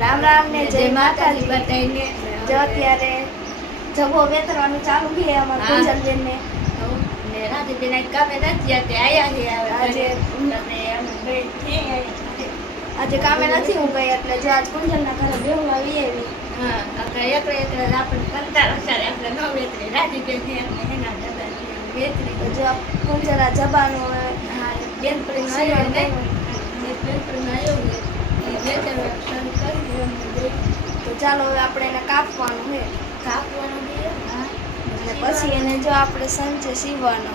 રામ રામ ને જય માતાજી બધાને. જો અત્યારે જગો વેતરવાનું ચાલુ છે અમાર કુંજલબેન ને રાધીબેન આ કામે નથી આયા છે આજે કામે નથી હું ગઈ એટલે જો આજ કુંજલના ઘરે બેહવા આવી હા આપણે એકડે આપણે કંટાળો સારે આપણે ન વેતરી રાધીબેન ને એના જબા વેતરી જો કુંજલા જબાનો હા બેન પ્રેમ આવ્યો ને બેન પ્રેમ આવ્યો ને તો ચાલો હવે આપણે એને કાપવાનું છે અને પછી એને જો આપણે સંચે સીવવાનો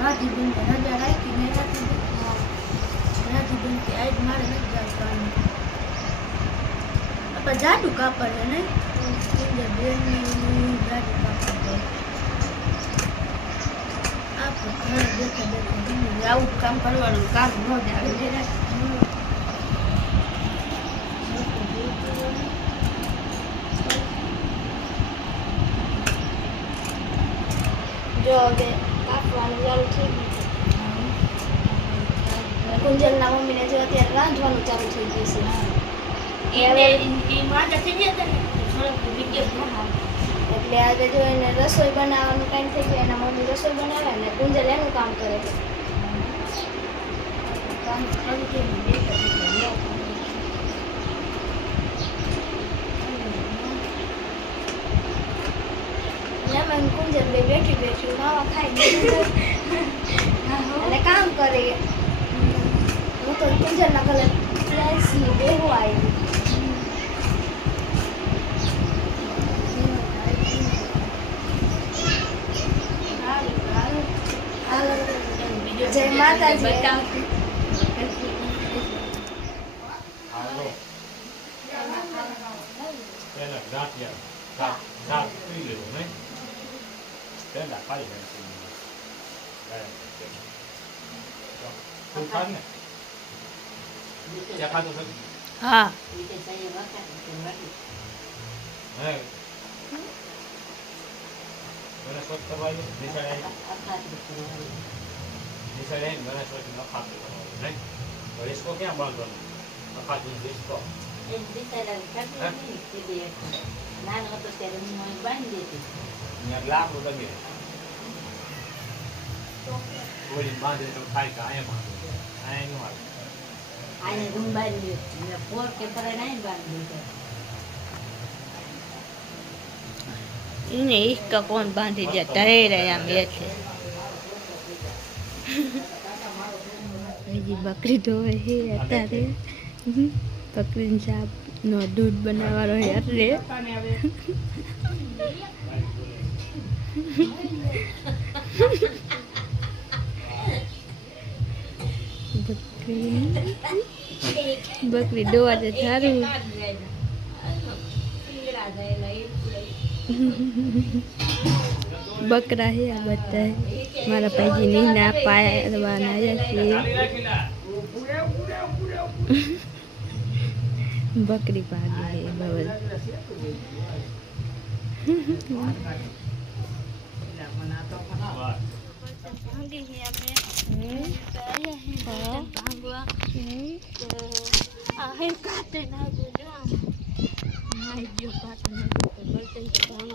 રાધીબેન રજા રાખી ને રાધીબેન કે આજ મારે નથી જવાનું આપણે જાડું કાપડ છે ને બેન જાડું કાપડ આવું કામ કરવાનું કામ ન આવે જો હવે કાપવાનું ચાલુ થઈ ગયું કુંજલના મમ્મીને જો અત્યારે રાંધવાનું ચાલુ થઈ ગયું છે એટલે આજે જો એને રસોઈ બનાવવાનું ટાઈમ થઈ ગયો એના મમ્મી રસોઈ બનાવે ને કુંજલ એનું કામ કરે છે એમાં કુંજલ બે બેઠી બેઠી માવા ખાઈ અને કામ કરે હું તો કુંજલના ઘરે બેહવા આવી જય માતાજી હા इसको क्या बांधो इसको लाख रुपये बांधे तो खाई का आए बांधो आए आने रूम बांध पोर के तरह नहीं बांध इन्हें इसका कौन बांधी जाता है रहा मेरे जी बकरी धोवे है अत्यारे बकरी साहब नो दूध बनावानो है એટલે બકરી દોવા દે થારું बकरा है आ बता है मारा भाई नहीं ना पाया बकरी पाली है बबल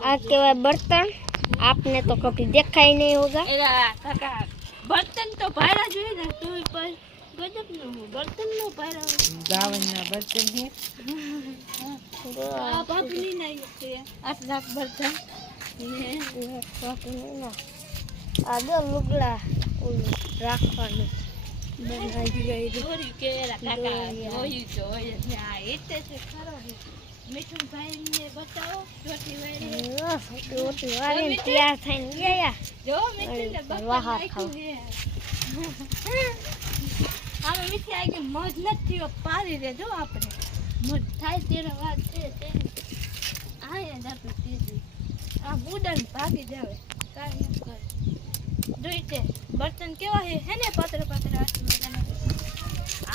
आज के बाद बर्तन आपने तो कभी देखा ही नहीं होगा बर्तन तो भाड़ा जो है ना तो पर गजब न हो बर्तन नो भाड़ा गावन ना बर्तन है आप अपनी नहीं है 8 लाख बर्तन ये ना आगे लुगड़ा રાખવાનું બનાવી ગઈ ચોરી કેરા કાકા જોયું જોયું આ એટલે છે ખરો મીઠું ભાઈ ને બતાવો ચોટી વાળી તૈયાર થઈને ગયા જો મીઠું ને વાહ આમે મીઠી આગે મોજ નથી પાડી દે જો આપણે મોજ થાય તેરો વાત છે તે આયા જાતું સીધી આ બુડન ભાગી જાવે કાઈ ન કરે જોઈતે બર્તન કેવા હે ને પાતળા પાતળા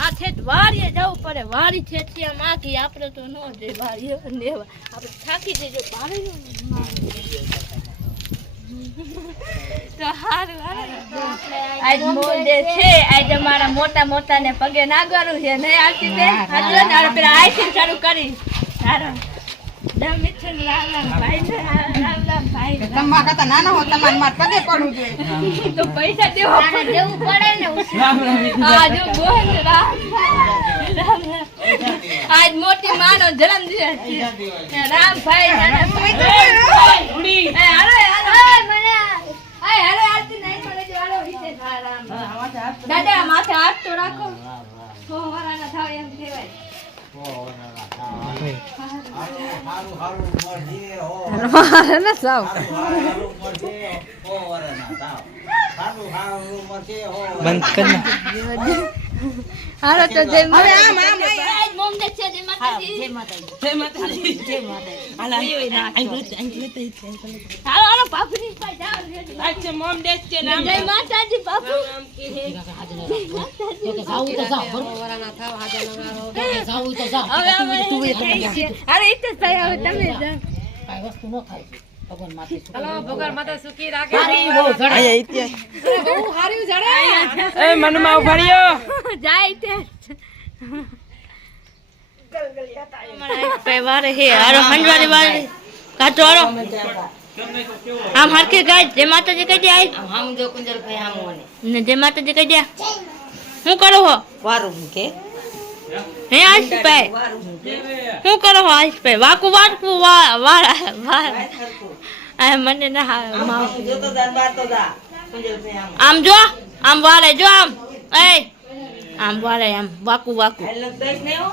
આ થેટ વાડીએ જવું પડે વાડી થેટિયા માગી આપણે તો ન દે વાડીએ લેવા આપણે થાકી જજો પાણી તો હારું આજ મોડે છે આજ અમારા મોટા મોટા ને પગે નાગવાનું છે નહીં આવતી બેન હાજર ને પેલા આઈથી ચાલુ કરી સારું દમિશન રામ રામ ભાઈ રામ રામ ભાઈ તમારા કરતા નાના હો તમારે માર પગે પડવું જોઈએ તો પૈસા દેવો દેવું પડે ને આ જો બોલ રામ રામ આજ મોટી માનો જન્મદિવસ છે રામ ભાઈ હાલો મને હાલો આરતી નહીં મળે જો હાલો વિશે રામ દાદા માથે હાથ તો રાખો હો વરાના થાવ એમ કહેવાય બંધ કર હાલો તો જય હવે આમ મોમ દે છે જય માતાજી જય માતાજી જય માતાજી જય માતાજી હાલો હાલો બાપુની પાસે જાવ અચ્છા મોમ દેશ છે જય માતાજી બાપુ જાવું તો જાવ જાવું તો જાવ હવે અરે ઈ તો થાય હવે તમે જાઓ કાઈ વસ્તુ ન ખાય ભગવાન માથે ભગવાન માતા સુખી રાખે હારી બહુ જડે બહુ હારી જડે એ મનમાં ઉભાડ્યો જાય તે પેવારે હે આરો હંડવારી વાળી કાચો આરો આમ હરકે ગાય જય માતાજી કહી દે આઈ આમ જો કુંજલ ભાઈ આમ ઓને ને જય માતાજી કહી દે હું કરો હો વારું કે હે આઈશભાઈ હું કરો હો આઈશભાઈ વાકુ વાકુ વાળા આ મને ના જો તો જાન બાર તો જા કુંજલ ભાઈ આમ આમ જો આમ વાળે જો આમ એ આમ વાળે આમ વાકુ વાકુ લગ દઈશ ને હો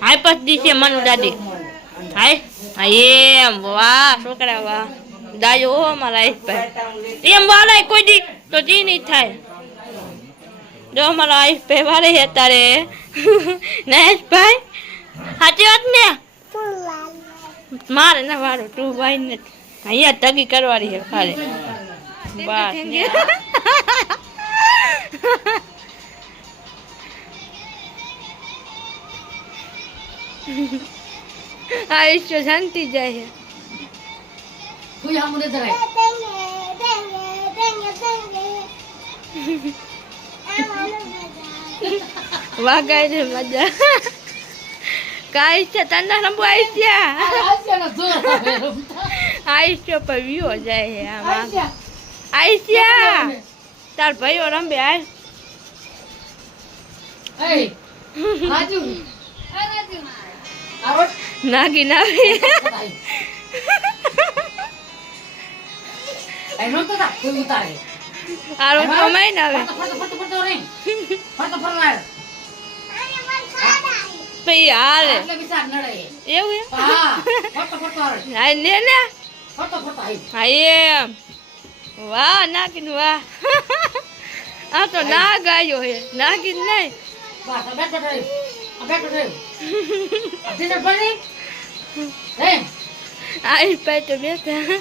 હાય પસ દીશે મનુ દાદી હાય હાય એમ વાહ છોકરા વાહ દાયો હો મારા આઈશભાઈ એમ વાળે કોઈ દી તો જી નહીં થાય જો મારા આઈશભાઈ વાળે હે તારે નહેશભાઈ સાચી વાત ને મારે ના વાળો તું ભાઈ ને અહીંયા તગી કરવાની છે ખાલી બસ આયુષ્ય શાંતિ જાય છે તું આમ ને જરાય વાગાય છે મજા કાઈ છે તને રંબુ આયુષ્યા આસ્યાનો જોર આવે આયુષ્ય પર વિયો જાય છે આમાં આયુષ્યા તાર ભાઈઓ રંબે આય એ રાજુ આરો નાગી નાવી એનો તો તા કોઈ ઉતારે આરો કમાઈ ના આવે ફરતો રે ફરતો ફરનાર પઈ હાલે એટલે વિચાર નડે એવું એમ હા ફરતો આવે હાય ને ને ફરતો આઈ હાય એમ વાહ નાગીન વાહ આ તો ના ગાયો હે નાગીન નહીં બસ બેઠો રે અધીને બની એ આયુષભાઈ તો બેઠા